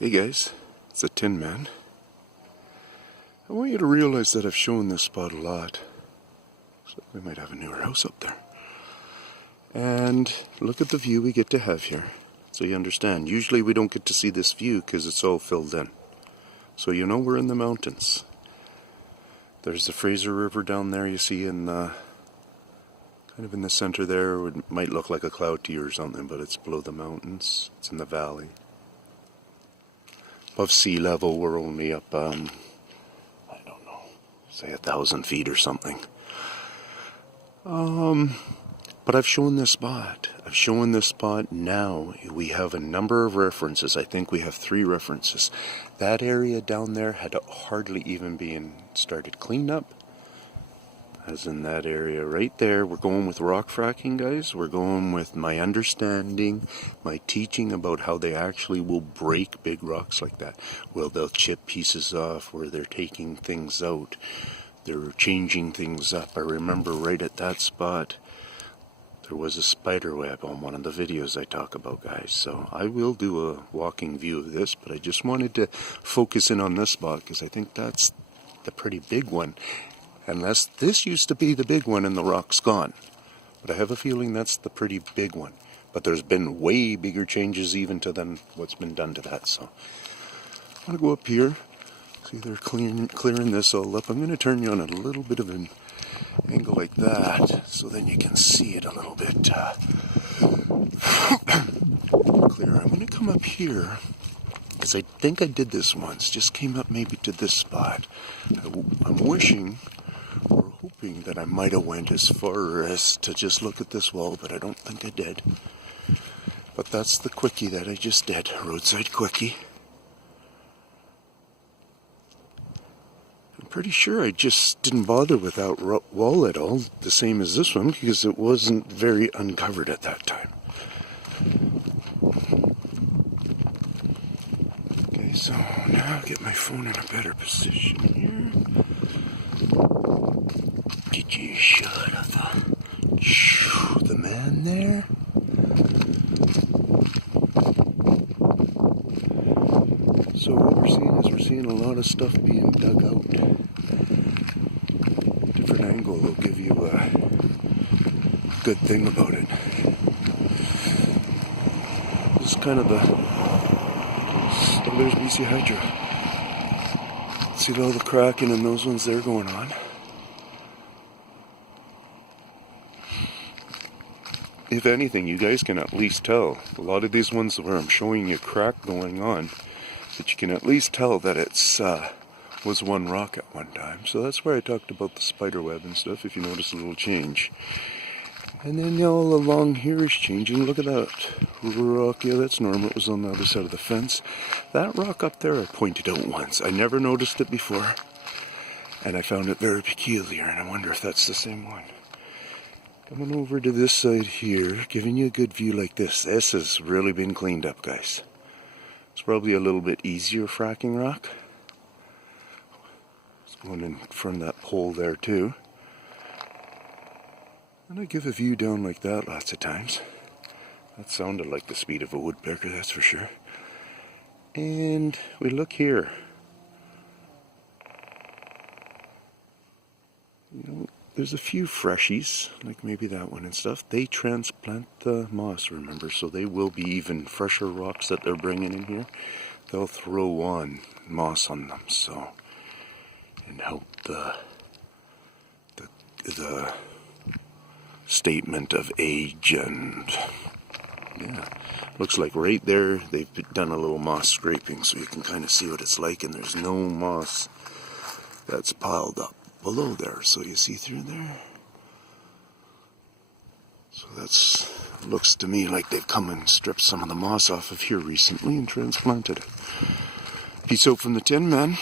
Hey guys, it's the Tinman. I want you to realize that I've shown this spot a lot. So we might have a newer house up there. And look at the view we get to have here. So you understand, usually we don't get to see this view because it's all filled in. So you know we're in the mountains. There's the Fraser River down there you see in kind of in the center there. It might look like a cloud to you or something, but it's below the mountains. It's in the valley. Above sea level, we're only up, I don't know, say 1,000 feet or something. But I've shown this spot. I've shown this spot now. We have a number of references. I think we have 3 references. That area down there had hardly even been started cleaned up. As in that area right there. We're going with rock fracking, guys. We're going with my understanding, my teaching about how they actually will break big rocks like that. Well, they'll chip pieces off, where they're taking things out. They're changing things up. I remember right at that spot, there was a spider web on one of the videos I talk about, guys. So I will do a walking view of this, but I just wanted to focus in on this spot because I think that's the pretty big one. Unless this used to be the big one and the rock's gone. But I have a feeling that's the pretty big one. But there's been way bigger changes even to than what's been done to that. So I'm going to go up here. See, they're clearing this all up. I'm going to turn you on a little bit of an angle like that, so then you can see it a little bit clearer. I'm going to come up here, because I think I did this once. Just came up maybe to this spot. I'm wishing or hoping that I might have went as far as to just look at this wall, but I don't think I did. But that's the quickie that I just did, roadside quickie. I'm pretty sure I just didn't bother with that wall at all, the same as this one, because it wasn't very uncovered at that time. Okay, so now I'll get my phone in a better position here. Did you shut up the man there? So what we're seeing is we're seeing a lot of stuff being dug out. Different angle will give you a good thing about it. This is kind of the... Oh, there's BC Hydro. See all the cracking and those ones there going on. If anything, you guys can at least tell. A lot of these ones where I'm showing you crack going on, that you can at least tell that it's was one rock at one time. So that's where I talked about the spider web and stuff, if you notice a little change. And then all along here is changing. Look at that rock. Yeah, that's normal. It was on the other side of the fence. That rock up there I pointed out once. I never noticed it before. And I found it very peculiar, and I wonder if that's the same one. Coming over to this side here, giving you a good view like this. This has really been cleaned up, guys. It's probably a little bit easier fracking rock. It's going in front of that pole there too. And I give a view down like that lots of times. That sounded like the speed of a woodpecker, that's for sure. And we look here. You know, there's a few freshies, like maybe that one and stuff. They transplant the moss, remember, so they will be even fresher rocks that they're bringing in here. They'll throw on moss on them, so, and help the statement of age. And yeah, looks like right there they've done a little moss scraping, so you can kind of see what it's like, and there's no moss that's piled up below there, so you see through there. So that's looks to me like they've come and stripped some of the moss off of here recently and transplanted it. Peace out from the Tinman.